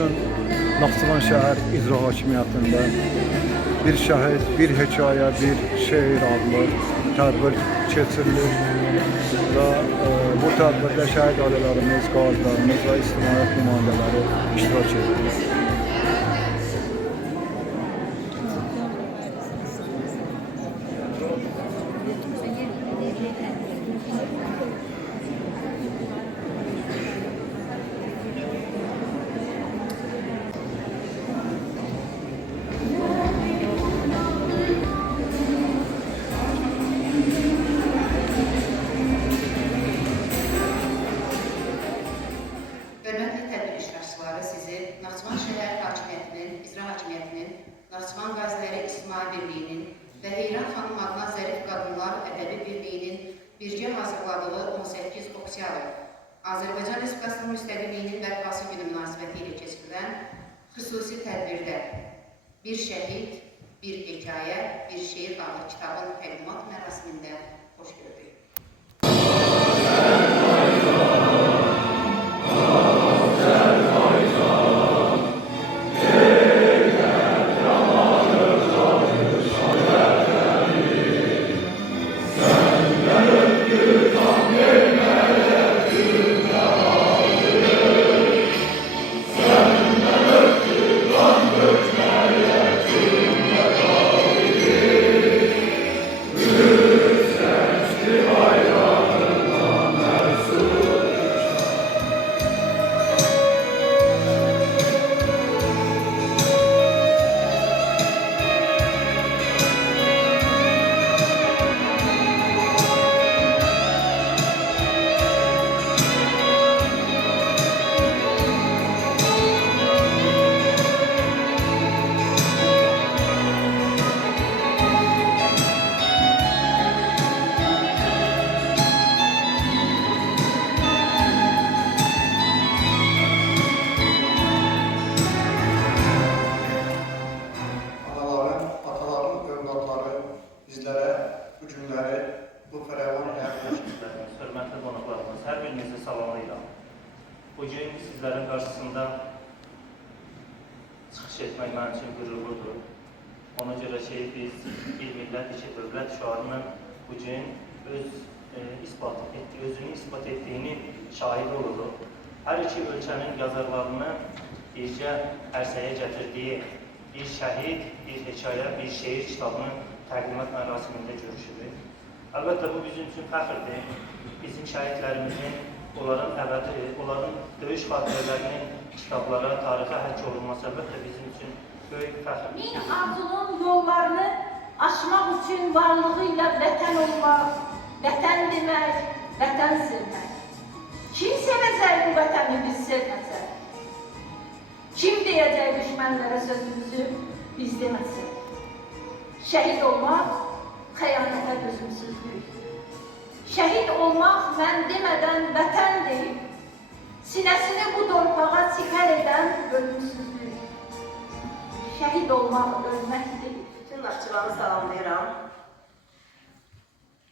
bugün Naxçıvan şəhər icra hakimiyyətində bir şəhid, bir hekayə, bir şeir adlı tədbir keçirilir və bu tədbirdə şəhid ailələrimiz, qazilərimiz və ictimaiyyət nümayəndələri iştirak edir. Naxçıvan şəhər hakimiyyətinin, icra hakimiyyətinin, Naxçıvan Qaziləri İctimai Birliyinin və Heyran xanım adına Zərif Qadınlar Ədəbi Birliyinin birgə hazırladığı 18 oktyabr Azərbaycan Respublikasının müstəqilliyinin bərpası günü münasibəti ilə keçirilən xüsusi tədbirdə bir şəhid, bir hekayə, bir şeir adlı kitabın təqdimat mərasimində xoş gördük. Hörmətli qonaqlarımız, hər birinizi salamlayıram. Bugün sizlərin qarşısında çıxış etmək mənim üçün qürurludur. Ona görə ki, biz bir millət iki dövlət şüarının bugün özünü ispat etdiyinin şahidi oluruq. Hər iki ölkənin yazarlarını bircə ərsəyə gətirdiyi bir şəhid, bir hekayə, bir şeir kitabının təqdimat mərasimində görüşürük. Əlbəttə, bu bizim üçün fəxrdir. Bizim şəhidlərimizin, onların döyüş xatirələrinin kitablara, tarixə həkk olunması əlbəttə bizim üçün böyük fəxrdir. Min arzunun yollarını aşmaq üçün varlığı ilə vətən olmaq, vətən demək, vətən sevmək. Kim sevəcək bu vətəni biz sevməsək? Kim deyəcək düşmənlərə sözümüzü biz deməsək? Şəhid olmaq xəyanətə dözümsüzlük. Şəhid olmaq mən demədən vətən deyib, sinəsini bu torpağa sipər edən ölümsüzlük. Şəhid olmaq ölmək deyib. Bütün Naxçıvanı salamlayıram.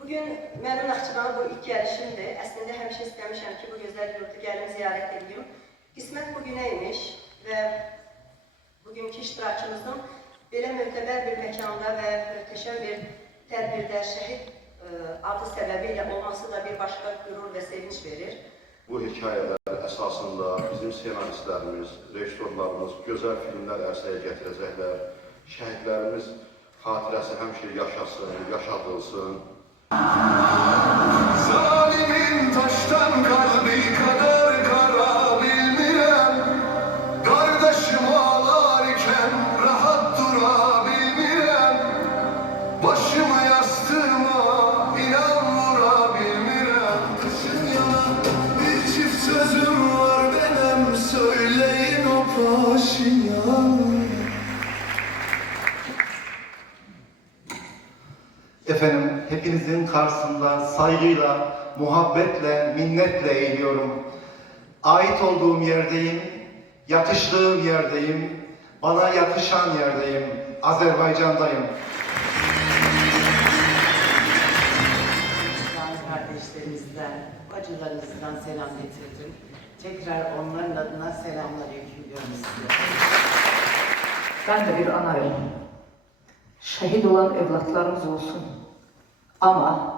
Bugün mənim Naxçıvana bu ilk gəlişimdir. Əslində həmişə istəmişəm ki, bu gözəl yurdu gəlim ziyarət edeyim. Qismət bugünə imiş və bugünkü iştirakımızın belə möhtəbər bir məkanda və möhtəşəm bir tədbirdə şəhid adı səbəbiyle olması da bir başka gurur ve sevinç verir. Bu hikayeler esasında bizim senaristlerimiz, rejissorlarımız güzel filmler ərsəyə gətirəcəklər. Şəhidlərimiz xatirəsi həmişə yaşasın, yaşadılsın. Zalimin taştan kalbi kadar kara bilmirəm. Kardeşim ağlarken rahat durabilmirəm. Başımı yastığıma inan vurabilmirəm. Kışın yalan bir çift sözüm var benim, söyleyin o Paşinyan. Efendim, hepinizin karşısında saygıyla, muhabbetle, minnetle eğiliyorum. Ait olduğum yerdeyim, yakıştığım yerdeyim, bana yakışan yerdeyim, Azerbaycan'dayım. Gazi kardeşlerimizden, bacılarımızdan selam getirdim. Tekrar onların adına selamlar iletiyorum size. Ben de bir anayım. Şehit olan evlatlarımız olsun. Ama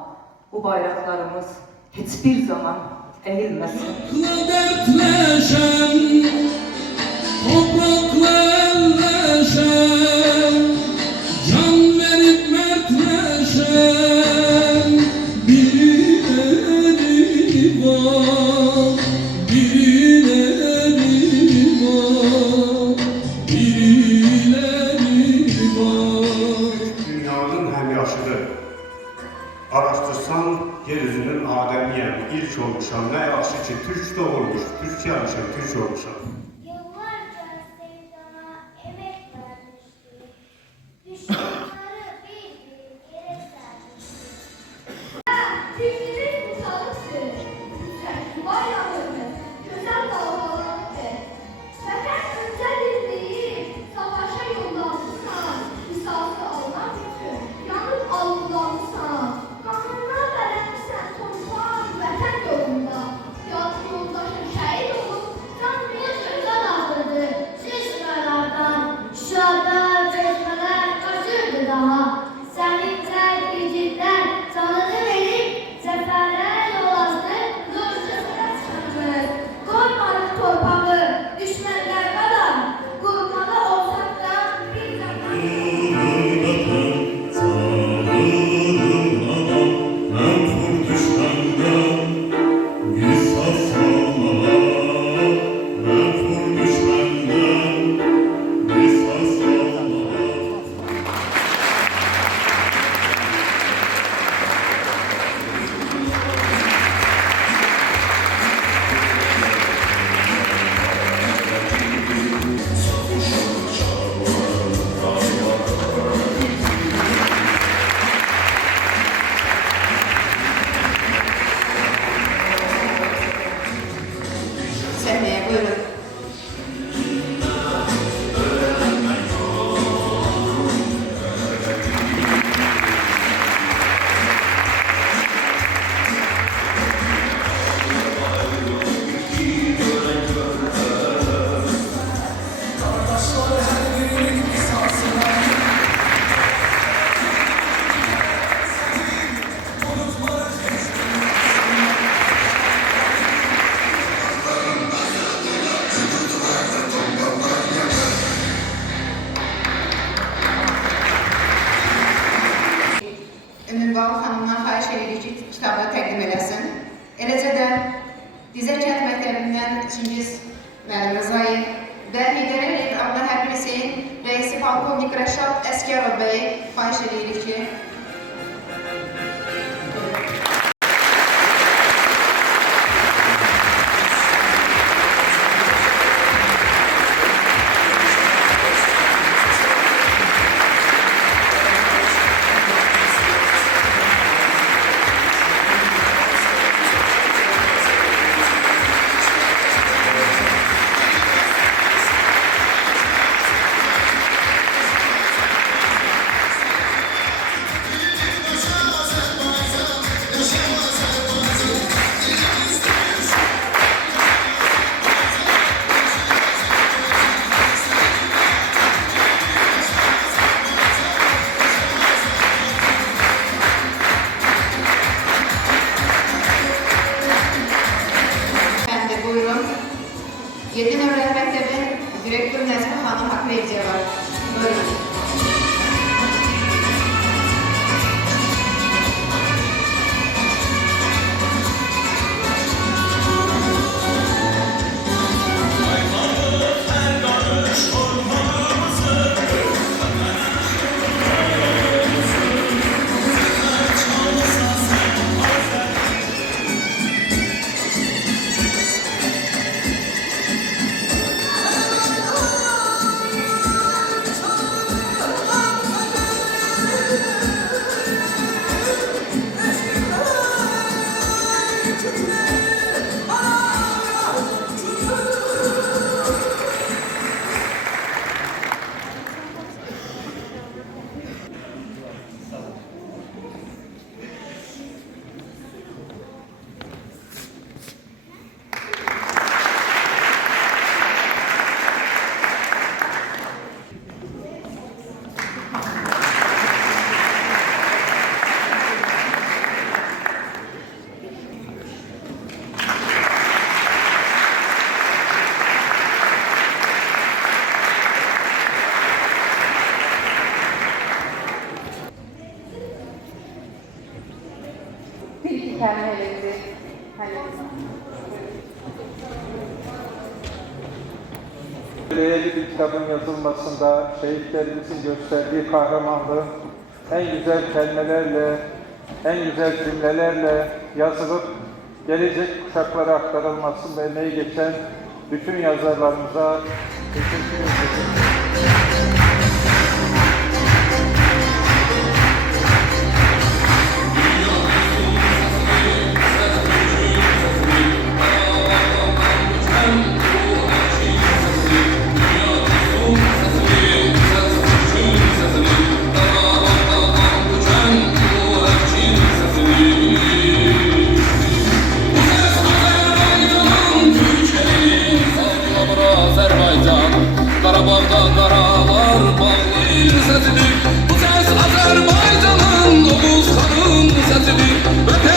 bu bayraklarımız hiçbir zaman eğilmesin. Dertleşen, toprakla elleşen, can verip mertleşen, birileri var, birileri var, birileri var. Dünyanın həmyaşıdır. Araşdırsan, yeryüzünün Adəmiyəm, ilk olmuşam. Nə yaxşı ki, Türk doğulmuş, Türk gəlmişəm, Türk olmuşam. Yıllarca sevdana emek vermişti. Düşmanları bir yere sermişti. Fikrimiz musallıktı. Yüksek bayrağımız güzel dalgalandı. Vətən öncədir deyib, savaşa yollanmışsan, misası alınan üçün yanıb algılanmışsan. Qanunlar bələnmişsən torpaq vətən yolunda. Yazı yoldaşın şəhid olub, can bir özdən ağırdı. Çeşmələrdən, şüşələr, çeşmələr qaçırdı daha. Sənin çək igidlər canını verib, zəfərlərə yol açdı, zorcasına çıxarmış. Qoymadık torpağı, düşmənlər qədər, qurmada olsaq da bir zaman. Sahneye buyurun. Ünvanlı xanımdan xahiş edirik ki, kitabı təqdim eləsin. Eləcə də Dizə Kənd Məktəbindən Çingiz müəllim Rızayev və Heydər Əliyev adlı hərbi liseyin rəisi polkovnik Rəşad Əskərov bəyi xahiş edirik ki, buyurun. 7 nömrəli məktəbin direktor Nəzmi xanım Haqverdiyə var. Buyurun. değerli bir kitabın yazılmasında şehitlerimizin gösterdiği kahramanlığın en güzel kelimelerle, en güzel cümlelerle yazılıp gelecek kuşaklara aktarılması ve emeği geçen bütün yazarlarımıza teşekkür ederim. Qarabağda qaralar bağlayır səsidir. Bu səs Azərbaycanın Oğuz xanın səsidir.